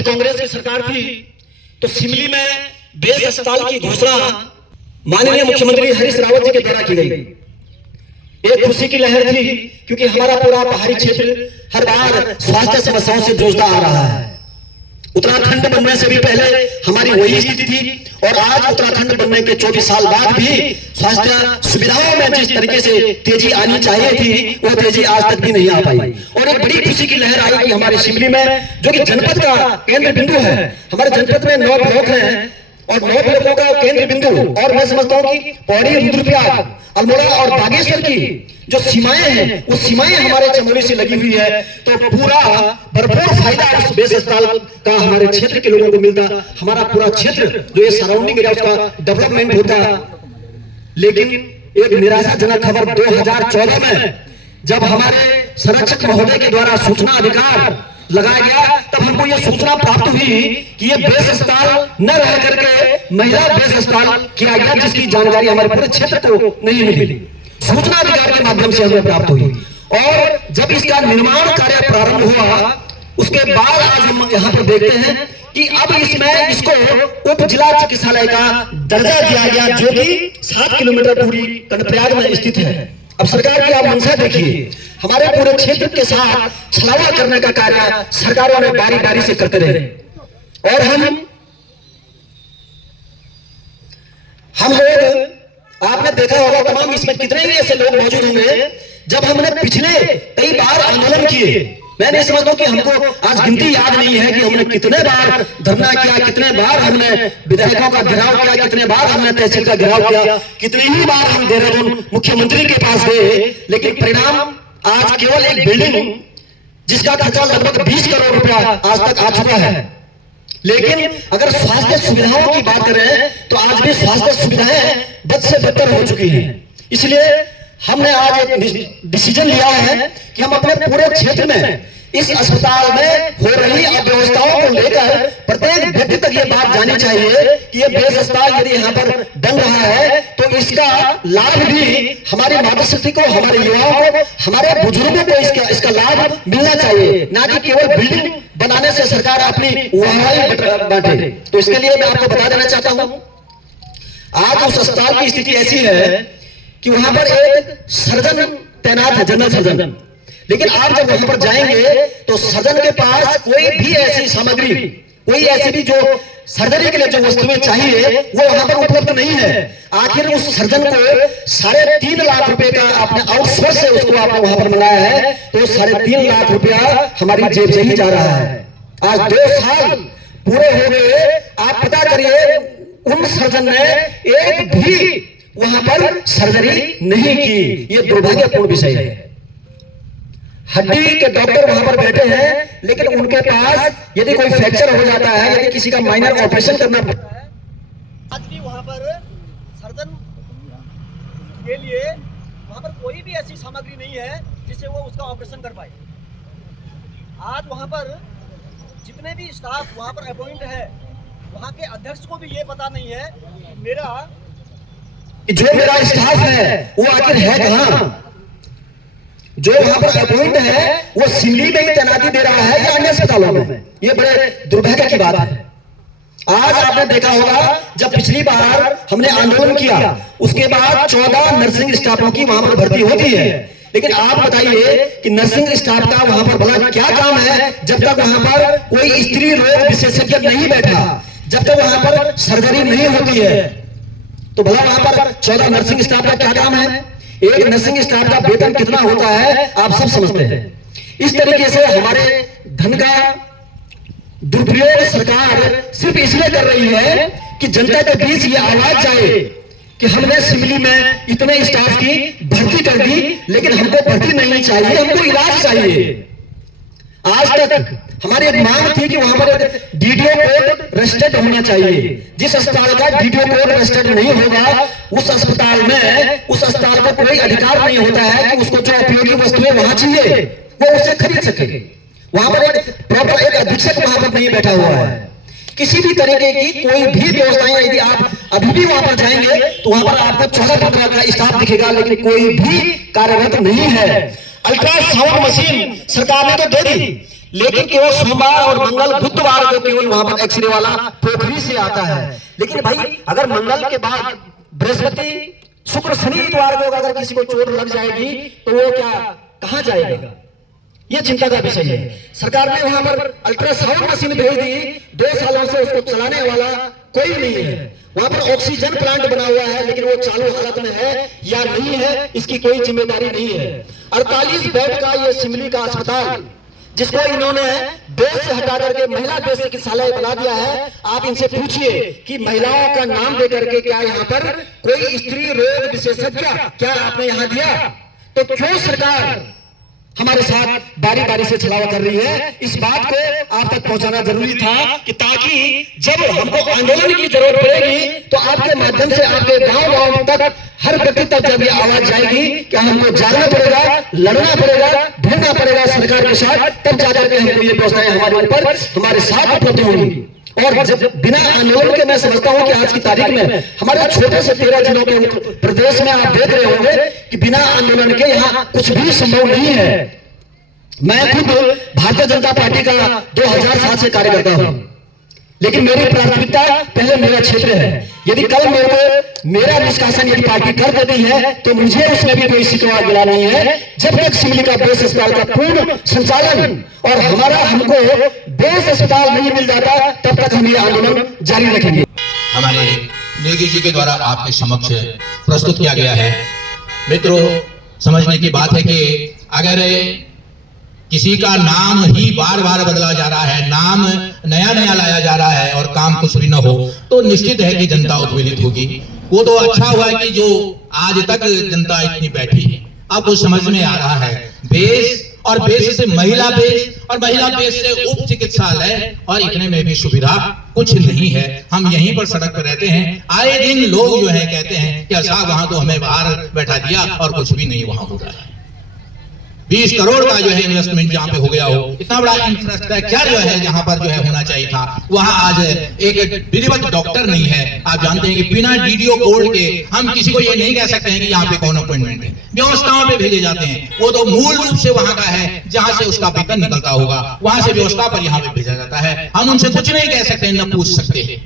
कांग्रेस की सरकार थी तो शिमली में बेस अस्पताल की घोषणा माननीय मुख्यमंत्री हरीश रावत जी के द्वारा की गई। एक खुशी की लहर थी क्योंकि हमारा पूरा पहाड़ी क्षेत्र हर बार स्वास्थ्य समस्याओं से जूझता आ रहा है। उत्तराखंड बनने से भी पहले हमारी वही स्थिति थी और आज उत्तराखंड बनने के 24 साल बाद भी स्वास्थ्य सुविधाओं में जिस तरीके से तेजी आनी चाहिए थी वो तेजी आज तक भी नहीं आ पाई। और एक बड़ी खुशी की लहर आई कि हमारे शिमली में जो कि जनपद का केंद्र बिंदु है, हमारे जनपद में 9 ब्लॉक हैं और 9 ब्लॉकों का केंद्र बिंदु और मैं समझता हूँ कि पौड़ी, रुद्रप्रयाग, अल्मोड़ा और बागेश्वर की जो सीमाएं हैं वो सीमाएं हमारे चमोली से लगी हुई है। तो पूरा भरपूर फायदा उस बेस अस्पताल का हमारे क्षेत्र के लोगों को मिलता, हमारा पूरा क्षेत्र जो ये सराउंडिंग एरिया उसका डेवलपमेंट होता। लेकिन एक निराशाजनक खबर 2014 में जब हमारे संरक्षक महोदय के द्वारा सूचना अधिकार लगाया गया तब हमको ये सूचना प्राप्त हुई कि ये बेस अस्पताल न रह करके महिला बेस अस्पताल किया गया, जिसकी जानकारी हमारे पूरे क्षेत्र को नहीं मिली। सूचना अधिकार के माध्यम से हमें प्राप्त हुई और जब इसका निर्माण कार्य प्रारंभ हुआ उसके बाद आज हम यहाँ पर देखते हैं कि अब इसमें इसको उप जिला चिकित्सालय का दर्जा दिया गया जो कि 7 किलोमीटर दूरी कर्णप्रयाग में स्थित है। अब सरकार की आप मंशा देखिए, हमारे पूरे क्षेत्र के साथ छलावा करने का कार्य सरकारों ने बारी बारी से करते रहे और हम लोग आपने देखा होगा तमाम इसमें कितने भी ऐसे लोग मौजूद होंगे जब हमने पिछले कई बार आंदोलन किए। मैं नहीं समझता कि हमको आज गिनती याद नहीं है कि हमने कितने बार धरना किया, कितने बार हमने विधायकों का घेराव किया, कितने बार हमने तहसील का घेराव किया, कितनी ही बार हम देहरादून मुख्यमंत्री के पास गए, लेकिन परिणाम आज केवल एक बिल्डिंग जिसका खर्चा लगभग 20 करोड़ रुपया आज तक आ चुका है। लेकिन अगर स्वास्थ्य सुविधाओं की बात करें तो आज भी स्वास्थ्य सुविधाएं बद से बदतर हो चुकी हैं। इसलिए हमने आज एक डिसीजन लिया है कि हम अपने पूरे क्षेत्र में इस अस्पताल में हो रही अव्यवस्थाओं को लेकर प्रत्येक व्यक्ति तक ये बात जानी चाहिए कि ये बेस अस्पताल यदि यहाँ पर बन रहा है तो इसका लाभ भी हमारी मातृशक्ति को, हमारे युवाओं को, हमारे बुजुर्गों को इसका लाभ मिलना चाहिए, ना कि केवल बिल्डिंग बनाने से सरकार अपनी वाहवाही बांटे। तो इसके लिए मैं आपको बता देना चाहता हूं, आज उस अस्पताल की स्थिति ऐसी है कि वहां पर एक सर्जन तैनात है, जनरल सर्जन, लेकिन आप जब वहां पर जाएंगे तो सर्जन के पास कोई भी ऐसी सामग्री, कोई ऐसी भी जो सर्जरी के लिए जो वस्तुएं चाहिए वो वहां पर उपलब्ध नहीं है। आखिर उस सर्जन को 3.5 लाख रुपए का आपने आउटसोर्स से उसको आपने वहां पर मंगाया है, तो 3.5 लाख रुपया हमारी जेब से ही जा रहा है। आज 2 साल पूरे हो गए, आप पता करिए उन सर्जन ने एक भी वहां पर सर्जरी नहीं की। ये दुर्भाग्यपूर्ण विषय है। हड्डी के डॉक्टर वहां पर बैठे हैं लेकिन उनके पास यदि कोई फ्रैक्चर हो जाता है, यदि किसी का माइनर ऑपरेशन करना पड़ता है, आज भी वहां पर सर्जन के लिए वहां पर कोई भी ऐसी सामग्री नहीं है जिससे वो उसका ऑपरेशन कर पाए। आज वहां पर जितने भी स्टाफ वहां पर अपॉइंट है, वहां के अध्यक्ष को भी ये पता नहीं है जो मेरा स्टाफ है वो आखिर है कहां। जो वहां पर अपॉइंट है वो शिमली में ही तैनाती दे रहा है या अन्य अस्पतालों में। ये बड़े दुर्भाग्य की बात है। आज आपने देखा होगा जब पिछली बार हमने आंदोलन किया उसके बाद 14 नर्सिंग स्टाफों की वहां पर भर्ती होती है, लेकिन आप बताइए कि नर्सिंग स्टाफ का वहां पर भला क्या काम है जब तक वहां पर कोई स्त्री रोग विशेषज्ञ नहीं बैठा, जब तक वहां पर सर्जरी नहीं होती है, तो भला वहां पर 14 नर्सिंग स्टाफ का क्या काम है। एक नर्सिंग स्टाफ का वेतन कितना होता है आप सब समझते हैं। इस तरीके से हमारे धन का दुरुपयोग सरकार सिर्फ इसलिए कर रही है कि जनता के बीच ये आवाज जाए कि हमने शिमली में इतने स्टाफ की भर्ती कर दी लेकिन हमको भर्ती नहीं चाहिए, हमको इलाज चाहिए। आज तक हमारी एक मांग थी कि वहां पर डीडीओ कोड रजिस्टर्ड होना चाहिए। जिस अस्पताल का डीडीओ कोड रजिस्टर्ड नहीं होगा उस अस्पताल को कोई अधिकार नहीं होता है कि उसको जो उपयोगी वस्तुएं वहां चाहिए वो उसे खरीद सके। वहां पर एक प्रॉपर एक अधीक्षक वहां पर नहीं बैठा हुआ है। किसी भी तरीके की कोई भी व्यवस्थाएं यदि आप अभी भी वहां पर जाएंगे तो वहां पर आपको 14-15 का स्टाफ दिखेगा लेकिन कोई भी कार्यरत नहीं है। अल्ट्रासाउंड मशीन सरकार ने तो दे दी लेकिन केवल सोमवार और मंगल बुधवार को केवल वहां पर एक्सरे वाला पोखरी से आता है। लेकिन भाई अगर मंगल के बाद बृहस्पति शुक्र शनि इतवार को अगर किसी को चोट लग जाएगी तो वो क्या कहां जाएगा, ये चिंता का विषय है। सरकार ने वहां पर अल्ट्रासाउंड मशीन भेज दी, 2 सालों से उसको चलाने वाला कोई नहीं है। वहां पर ऑक्सीजन प्लांट बना हुआ है लेकिन वो चालू हालत में है या नहीं है इसकी कोई जिम्मेदारी नहीं है। 48 बेड का ये सिमली का अस्पताल जिसको इन्होंने बेस से हटा करके महिला बेस चिकित्सालय बना दिया है, आप इनसे पूछिए कि महिलाओं का नाम दे करके क्या यहाँ पर कोई स्त्री रोग विशेषज्ञ क्या आपने यहाँ दिया? तो क्यों सरकार हमारे साथ बारी बारी से छलावा कर रही है? इस बात को आप तक पहुंचाना जरूरी था कि ताकि जब हमको आंदोलन की जरूरत पड़ेगी तो आपके माध्यम से आपके गांव गांव तक हर व्यक्ति तक जब ये आवाज जाएगी कि हमको जाना पड़ेगा, लड़ना पड़ेगा, ढूंढना पड़ेगा सरकार के साथ, तब जाकर के हमको ये व्यवस्थाएं हमारे ऊपर हमारे साथ उपलब्ध होंगी। और जब बिना आंदोलन के मैं समझता हूं कि आज की तारीख में हमारे छोटे से 13 जिलों के प्रदेश में आप देख रहे होंगे कि बिना आंदोलन के यहाँ कुछ भी संभव नहीं है। मैं खुद भारतीय जनता पार्टी का 2007 से कार्यकर्ता हूं, लेकिन मेरी प्राथमिकता पहले मेरा क्षेत्र है। यदि कल मेरे को मेरा निष्कासन यदि पार्टी कर देती है तो मुझे उसमें भी कोई शिकवा गिला नहीं है, जब तक सिमली का बेस अस्पताल का पूर्ण संचालन और हमारा हमको बेस अस्पताल नहीं मिल जाता तब तक हम ये आंदोलन जारी रखेंगे। हमारे नेगी जी के द्वारा आपके समक्ष प्रस्तुत किया गया है। मित्रों, समझने की बात है कि अगर किसी का नाम ही बार बार बदला जा रहा है, नाम नया नया लाया जा रहा है और काम कुछ भी न हो, तो निश्चित है कि जनता उत्पीड़ित होगी। वो तो अच्छा हुआ है कि जो आज तक जनता इतनी बैठी है, अब कुछ समझ में आ रहा है। बेस और बेस से महिला बेस और महिला बेस से उप चिकित्सालय और इतने में भी सुविधा कुछ नहीं है। हम यहीं पर सड़क पर रहते हैं, आए दिन लोग जो है कहते हैं कि साहब वहां तो हमें बाहर बैठा दिया और कुछ भी नहीं वहां हो रहा है। 20 करोड़ का जो है इन्वेस्टमेंट जहां पे हो गया हो, इतना बड़ा इंफ्रास्ट्रक्चर जो है जहां पर जो है होना चाहिए था, वहां आज एक विधिवत डॉक्टर नहीं है। आप जानते हैं कि बिना डीडीओ कोड के हम किसी को ये नहीं कह सकते हैं कि यहाँ पे कौन अपॉइंटमेंट है। व्यवस्थाओं पे भेजे जाते हैं, वो तो मूल रूप से वहां का है जहां से उसका वेतन निकलता होगा, वहां से व्यवस्था पर यहाँ पे भेजा जाता है। हम उनसे कुछ नहीं कह सकते, न पूछ सकते हैं।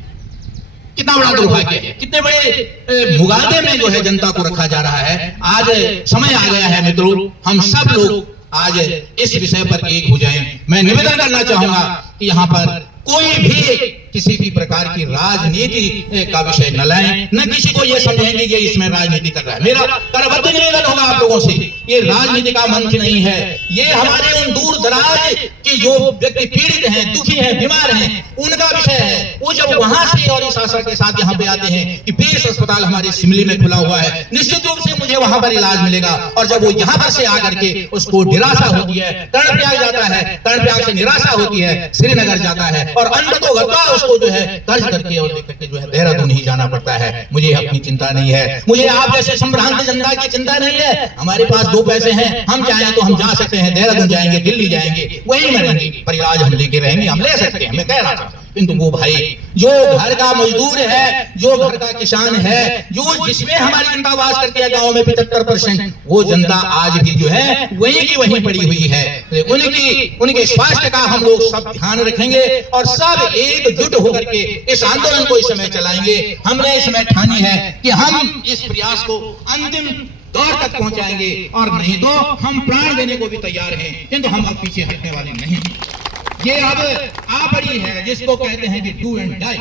कितना बड़ा दुर्भाग्य है, कितने बड़े मुगालदे में जो है जनता को रखा जा रहा है। आज समय आ गया है मित्रों, हम सब लोग आज इस विषय पर एक हो जाएं। मैं निवेदन करना चाहूंगा कि यहाँ पर कोई भी किसी भी प्रकार की राजनीति का विषय न लाएं, न किसी को ये समझेंगे कि इसमें राजनीति कर रहा है। मेरा करबद्ध निवेदन होगा आप लोगों से, ये राजनीति का मंच नहीं है। ये हमारे उन दूर दराज के जो व्यक्ति पीड़ित हैं, दुखी हैं, बीमार हैं, उनका विषय है। वो जब वहां से और इस आशा के साथ यहाँ पे आते हैं कि बेस अस्पताल हमारे सिमली में खुला हुआ है, निश्चित रूप से मुझे वहां पर इलाज मिलेगा, और जब वो यहाँ पर से आकर के उसको निराशा होती है, कर्णप्रयाग जाता है, कर्णप्रयाग से निराशा होती है, श्रीनगर जाता है, और अंत तो उसको जो है कर्ज करके और लेकर के जो है देहरादून ही जाना पड़ता है। मुझे अपनी चिंता नहीं है, मुझे आप जैसे संभ्रांत जनता की चिंता नहीं है। हमारे पास 2 पैसे हैं, हम चाहें तो हम जा सकते हैं, देहरादून जाएंगे, दिल्ली जाएंगे, वहीं मरेंगे, पर इलाज हम लेके रहेंगे, हम ले सकते हैं, मैं कह रहा था। किंतु वो भाई जो घर का मजदूर है, जो घर का किसान है, जो जिसमें हमारी जनता वास करती है गांव में 75%, वो जनता आज भी जो है वहीं की वहीं पड़ी हुई है। उनके स्वास्थ्य का हम लोग सब ध्यान रखेंगे और सब एकजुट होकर के इस आंदोलन को इस समय चलाएंगे। हमने इस समय ठानी है कि हम इस प्रयास को अंतिम दौर तक पहुंचाएंगे, और नहीं तो हम प्राण देने को भी तैयार हैं, किंतु हम अब पीछे हटने वाले नहीं। ये अब आपड़ी है जिसको कहते हैं कि डू एंड डाई।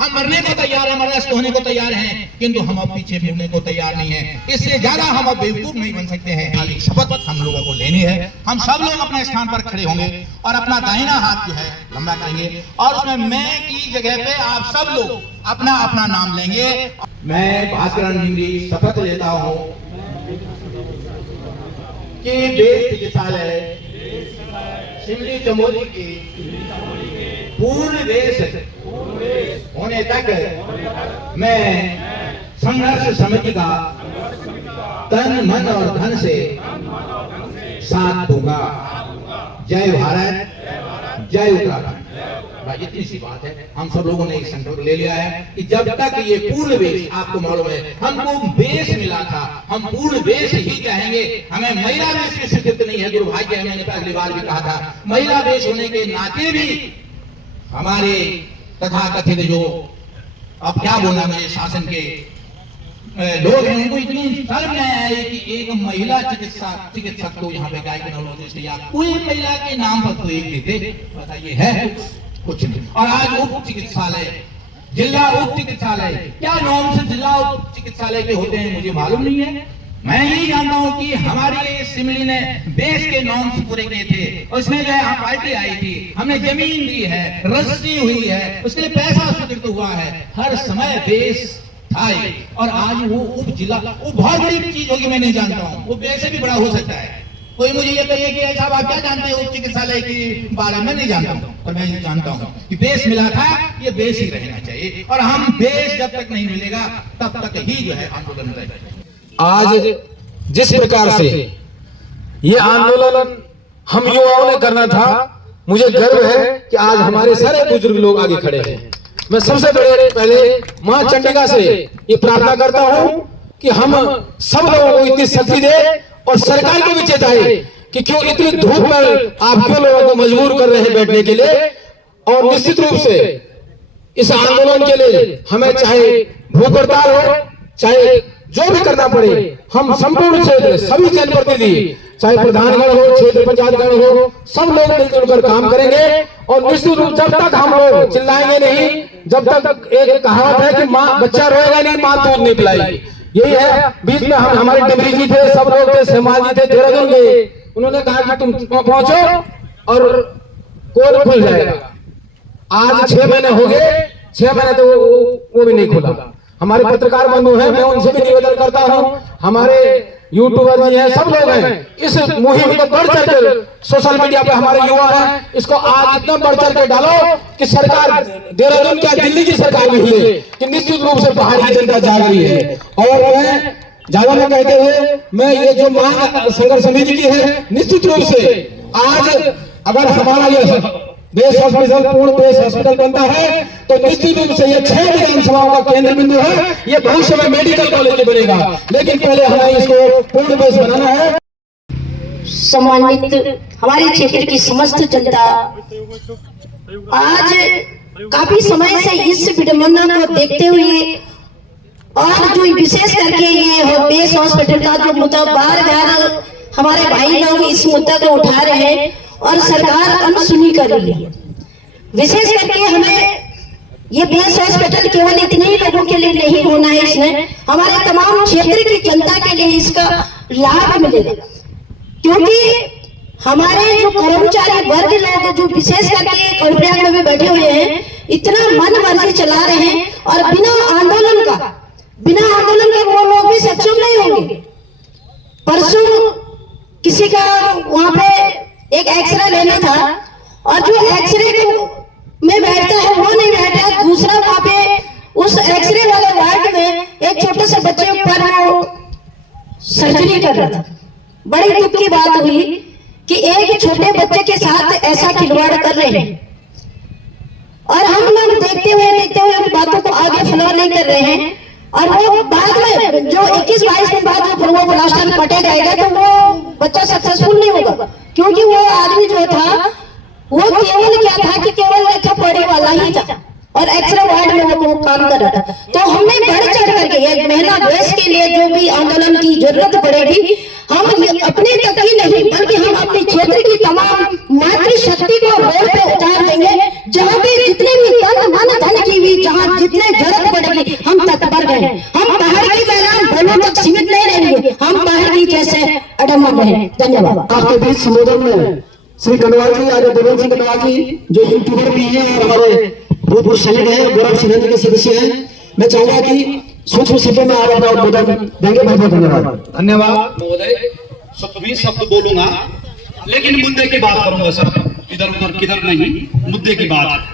हम मरने को तैयार हैं, मरने होने को तैयार हैं, किंतु हम अब पीछे मुड़ने को तैयार नहीं है। इससे ज्यादा हम अब बेवकूफ नहीं बन सकते हैं। एक शपथ हम लोगों को लेनी है। हम सब लोग अपने स्थान पर खड़े होंगे और अपना दाहिना हाथ जो है लंबा करेंगे, और उसमें मैं की जगह पे आप सब लोग अपना अपना नाम लेंगे। मैं भास्कर जी शपथ लेता हूँ कि बेस चिकित्सालय सिमली चमोली की पूर्ण बेस होने तक मैं संघर्ष समिति का तन मन और धन से साथ दूंगा। जय भारत, जय उत्तराखंड। था। इतनी सी बात है, हम सब लोगों ने एक संकल्प ले लिया है कि जब तक ये पूर्ण बेस, आपको मालूम है हमको बेस मिला था, हम पूर्ण बेस ही चाहेंगे। हमें महिला बेस की स्वीकृति नहीं है। गुरु भाई के मैंने पहली बार भी कहा था, महिला बेस होने के नाते भी हमारे तथाकथित जो, अब क्या बोलना, मुझे शासन के लोग हैं, उनको इतनी शर्म नहीं आई कि एक महिला चिकित्सक को यहाँ पे गायकोलॉजिस्ट या कोई महिला के नाम पर तो एक देते, बताइए है कुछ नहीं। और आज उप चिकित्सालय, जिला उप चिकित्सालय, क्या नॉर्म से जिला उप चिकित्सालय के होते हैं मुझे मालूम नहीं है। मैं यही जानता हूँ कि हमारे सिमली ने बेस के नॉर्म्स पूरे किए थे, उसमें जो है पार्टी आई थी, हमने जमीन दी है, रजिस्ट्री हुई है, उसके लिए पैसा स्वीकृत हुआ है, हर समय बेस था। और आज वो उप जिला, वो बहुत बड़ी चीज होगी, मैं नहीं जानता हूँ, वो बेस से भी बड़ा हो सकता है। कोई मुझे ये कहिए कि साहब आप क्या जानते हैं उप चिकित्सालय के बारे में, नहीं जानता हूँ, पर मैं जानता हूँ कि बेस मिला था, ये बेस ही रहना चाहिए। और हम बेस जब तक नहीं मिलेगा तब तक ही जो है आंदोलन रहेगा। आज जिस प्रकार से ये आंदोलन हम युवाओं ने करना था, मुझे गर्व है कि आज हमारे सारे बुजुर्ग लोग आगे खड़े हैं। मैं सबसे पहले मां चंडिका से ये प्रार्थना करता हूं कि हम सब लोगों को इतनी शक्ति दे और सरकार को भी चेताए कि क्यों इतनी धूप में आप क्यों लोगों को मजबूर कर रहे हैं बैठने के लिए। और निश्चित रूप से इस आंदोलन के लिए हमें चाहे भूख हड़ताल हो, चाहे जो भी करना पड़े, हम संपूर्ण क्षेत्र सभी जनप्रतिनिधि, चाहे प्रधानगण हो, क्षेत्र पंचायतगण हो, सब लोग मिलजुल कर काम करेंगे। और निश्चित रूप जब तक हम लोग चिल्लाएंगे नहीं, जब तक एक कहावत है कि माँ बच्चा रोएगा नहीं, माँ दूध नहीं पिलाएगी, यही है। बीच में हम हमारे डिबरी जी थे, सब लोग थे, सहमाल जी थे, देहरादून गए, उन्होंने कहा कि तुम पहुंचो और कोल खुल जाएगा। आज 6 महीने हो गए, 6 महीने तो वो भी नहीं खुला। हमारे पत्रकार बंधु हैं, मैं उनसे भी निवेदन करता हूं, हमारे यूट्यूबर जी हैं, सब लोग हैं, इस मुहिम को बढ़ चढ़ कर, सोशल मीडिया पे हमारे युवा हैं, इसको आज इतना बढ़ चढ़ कर डालो कि सरकार, देहरादून क्या दिल्ली की सरकार भी हिले कि निश्चित रूप से बाहर की जनता जाग रही है। और मैं ज्यादा न कहते हुए, मैं ये जो मांग संघर्ष समिति की है, निश्चित रूप से आज अगर हमारा ये बेस हॉस्पिटल पूर्ण बेस हॉस्पिटल बनता है तो निश्चित रूप से ये 6 विधानसभाओं का केंद्र बिंदु है, ये भविष्य में मेडिकल कॉलेज बनेगा। लेकिन पहले हमें इसको पूर्ण बेस बनाना है। सम्मानित हमारे क्षेत्र की समस्त जनता, आज काफी समय से इस विडंबना को देखते हुए और जो विशेष करके ये बेस हॉस्पिटल का जो मुद्दा बार-बार हमारे भाई लोग इस मुद्दा को उठा रहे हैं और सरकार अनसुनी कर रही है। विशेष करके हमें ये बेस हॉस्पिटल केवल इतने ही लोगों के लिए नहीं होना है, इसमें हमारे तमाम क्षेत्र की जनता के लिए इसका लाभ मिलेगा। क्योंकि हमारे जो कर्मचारी वर्ग लोग जो विशेष करके कर्मचारी में बैठे हुए हैं, इतना मन मर्जी चला रहे हैं और बिना आंदोलन के वो लोग भी सक्षम नहीं होंगे। परसों किसी का वहां पे एक एक्सरे लेना था और जो एक्सरे में बैठता है वो नहीं बैठा, दूसरा वहां पे उस एक्सरे वाले वार्ड में एक छोटे से बच्चे पर वो सर्जरी कर रहा था। बड़ी दुख की बात हुई कि एक छोटे बच्चे के साथ ऐसा खिलवाड़ कर रहे हैं और हम लोग देखते हुए उन बातों को आगे फ्लो नहीं कर रहे हैं। और वो बाद में जो 21-22 दिन बाद वो प्लास्टर कटे जाएगा तो वो बच्चा सक्सेसफुल नहीं होगा, क्योंकि वो आदमी जो था वो केवल क्या था कि केवल लेखा पढ़े वाला ही था और एक्सरे वार्ड में वो काम कर रहा था। तो हमें बढ़ चढ़ करके एक महिला देश के लिए जो भी आंदोलन की जरूरत पड़ेगी, हम अपने तक ही नहीं बल्कि हम अपने क्षेत्र की तमाम मातृशक्ति को रोड पे उतार देंगे। जहाँ भी जितने भी तन मन धन की भी जहाँ जितने जरूरत पड़ेगी हम तत्पर हैं। हम पहाड़ की मैदान बोलों तक सीमित नहीं रहेंगे, हम पहाड़ की जैसे अडम रहे। धन्यवाद। आपके बीच संबोधन में श्री कनवाल जी, आज देवेंद्र सिंह कनवाल जी जो यूट्यूबर भी हैं और हमारे भूतपूर्व सैनिक हैं, गौरव सिन्हा जी के सदस्य हैं, मैं चाहूंगा कि सूक्ष्म शब्दों में आप अपना उद्बोधन देंगे। बहुत बहुत धन्यवाद। धन्यवाद महोदय। 20 शब्द बोलूंगा लेकिन मुद्दे की बात करूंगा सर, इधर उधर किधर नहीं, मुद्दे की बात।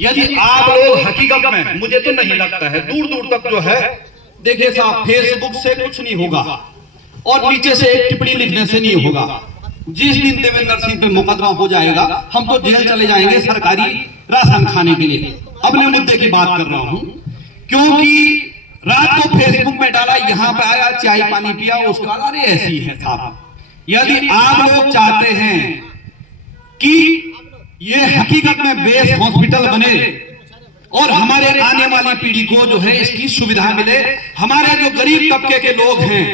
यदि आप लोग हकीकत में, मुझे तो नहीं लगता है दूर दूर तक जो है, देखिए साहब फेसबुक से कुछ नहीं होगा और नीचे से एक टिप्पणी लिखने से नहीं होगा। जिस दिन देवेंद्र सिंह पे मुकदमा हो जाएगा हम तो जेल चले जाएंगे, सरकारी राशन खाने के लिए। अपने मुद्दे की बात कर रहा हूं, क्योंकि रात को फेसबुक में डाला, यहां पे आया, चाय पानी पिया, उसका अरे ऐसी है साहब। यदि आप लोग चाहते हैं कि ये हकीकत में बेस हॉस्पिटल बने और हमारे आने वाली पीढ़ी को जो है इसकी सुविधा मिले, हमारे जो गरीब तबके के लोग हैं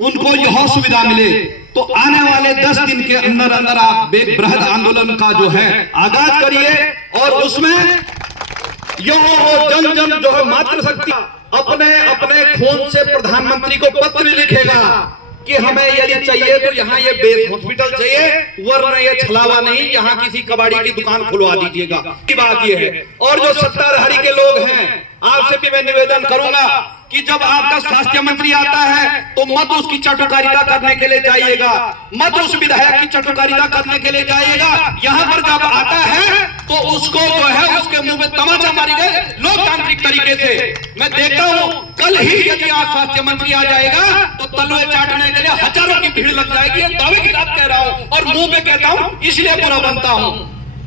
उनको यह सुविधा मिले, तो आने वाले 10 दिन के अंदर अंदर आप एक बृहद आंदोलन का जो है आगाज करिए और उसमें जन जन जो है मातृशक्ति अपने अपने खून से प्रधानमंत्री को पत्र लिखेगा कि हमें यदि चाहिए तो यहाँ ये बेस हॉस्पिटल चाहिए, वरना ये छलावा नहीं, यहाँ किसी कबाड़ी की दुकान खुलवा दीजिएगा। की बात ये है। और जो सत्ताधारी के लोग हैं, आपसे भी मैं निवेदन करूंगा कि जब आपका स्वास्थ्य मंत्री आता है तो मत उसकी चटुकारिता करने के लिए जाइएगा, मत उस विधायक की चटुकारिता करने के लिए जाइएगा। यहाँ पर जब आता है तो उसको जो है उसके मुंह में तमाचा मारी गए लोकतांत्रिक तरीके से। मैं देखता हूँ कल ही यदि आज स्वास्थ्य मंत्री आ जाएगा तो तलवे चाटने के लिए हजारों की भीड़ लग जाएगी। दावे की बात कह रहा हूँ और मुंह पे कहता हूँ, इसलिए बुरा बनता हूँ।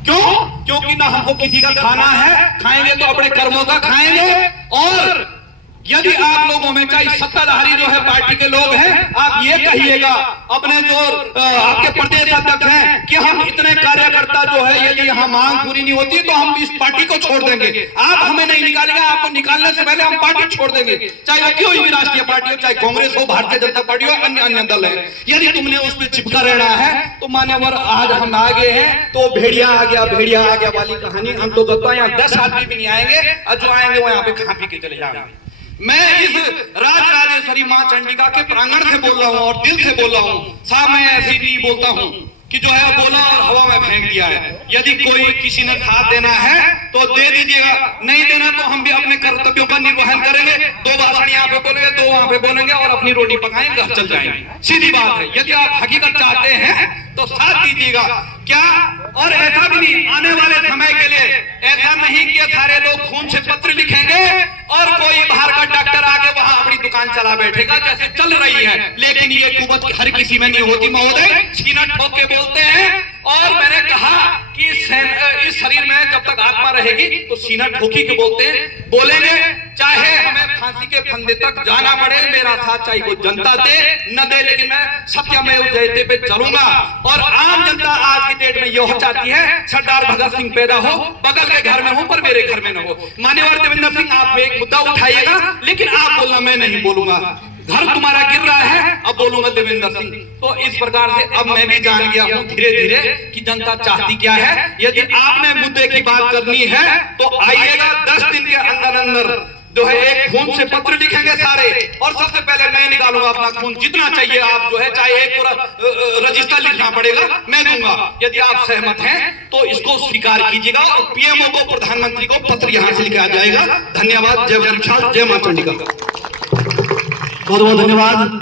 क्यों? क्योंकि ना हमको किसी का खाना है, खाएंगे तो अपने कर्मों का खाएंगे। और यदि आप लोगों में चाहे सत्ताधारी जो है पार्टी के लोग हैं, आप ये कहिएगा अपने जो आपके प्रदेश अध्यक्ष हैं कि हम इतने कार्यकर्ता जो है यदि यहाँ मांग पूरी नहीं होती तो हम इस पार्टी को छोड़ देंगे। आप हमें नहीं निकालेंगे, आपको निकालने से पहले हम पार्टी छोड़ देंगे, चाहे वो क्यों भी राष्ट्रीय पार्टी हो, चाहे कांग्रेस हो, भारतीय जनता पार्टी हो, अन्य अन्य दल है। यदि तुमने उस पर चिपका रहना है तो मान्यवर आज हम आगे हैं तो भेड़िया आ गया वाली कहानी हम तो करता, यहाँ 10 आदमी भी नहीं आएंगे और जो आएंगे वो यहाँ पे खा पी के चले जाएंगे। मैं इस राजराजेश्वरी मां चंडिका के प्रांगण से बोल रहा हूं और दिल से बोल रहा हूं साहब, मैं ऐसे ही नहीं बोलता हूं कि जो है बोला और हवा में फेंक दिया है। यदि कोई किसी ने साथ देना है तो दे दीजिएगा, नहीं देना तो हम भी अपने कर्तव्यों का निर्वहन करेंगे। 2 भाषण यहाँ पे बोलेंगे, 2 वहां पे बोलेंगे और अपनी रोटी पकाएंगे, घर चल जाएंगे। सीधी बात है। यदि आप हकीकत चाहते हैं तो साथ दीजिएगा। क्या? और ऐसा भी नहीं, आने वाले समय के लिए ऐसा नहीं कि सारे लोग खून से पत्र लिखेंगे और कोई बाहर का डॉक्टर आके वहां अपनी दुकान चला बैठेगा जैसे चल रही है। लेकिन ये कुवत हर किसी में नहीं होती महोदय, सीना ठोक के बोलते हैं। और मैंने कहा कि इस शरीर में जब तक आत्मा रहेगी तो सीना ठोकी के बोलेंगे, चाहे हमें फांसी के फंदे तक जाना पड़े, मेरा साथ चाहे कोई जनता दे न दे, लेकिन मैं सत्यमेव जयते पे चलूंगा। और आम जनता आज की डेट में यह चाहती है सरदार भगत सिंह पैदा हो, बगल के घर में हो पर मेरे घर में न हो। मान्यवर देवेंद्र सिंह, आप एक मुद्दा उठाइएगा लेकिन आप बोलना, मैं नहीं बोलूंगा। घर तुम्हारा गिर रहा है, अब बोलूंगा देवेंद्र सिंह। तो इस प्रकार से अब मैं भी जान गया हूं धीरे धीरे कि जनता चाहती क्या है। यदि आपने मुद्दे की बात करनी है तो आइएगा, 10 दिन के अंदर अंदर जो है एक खून से पत्र लिखेंगे सारे, और सबसे पहले मैं निकालूंगा अपना खून, जितना चाहिए आप जो है, चाहे एक पूरा रजिस्टर लिखना पड़ेगा, मैं दूंगा। यदि आप सहमत हैं तो इसको स्वीकार कीजिएगा और पीएमओ को, प्रधानमंत्री को पत्र यहां से लिखा जाएगा। धन्यवाद। जय विशाल, जय मां चंडिका। बहुत बहुत धन्यवाद।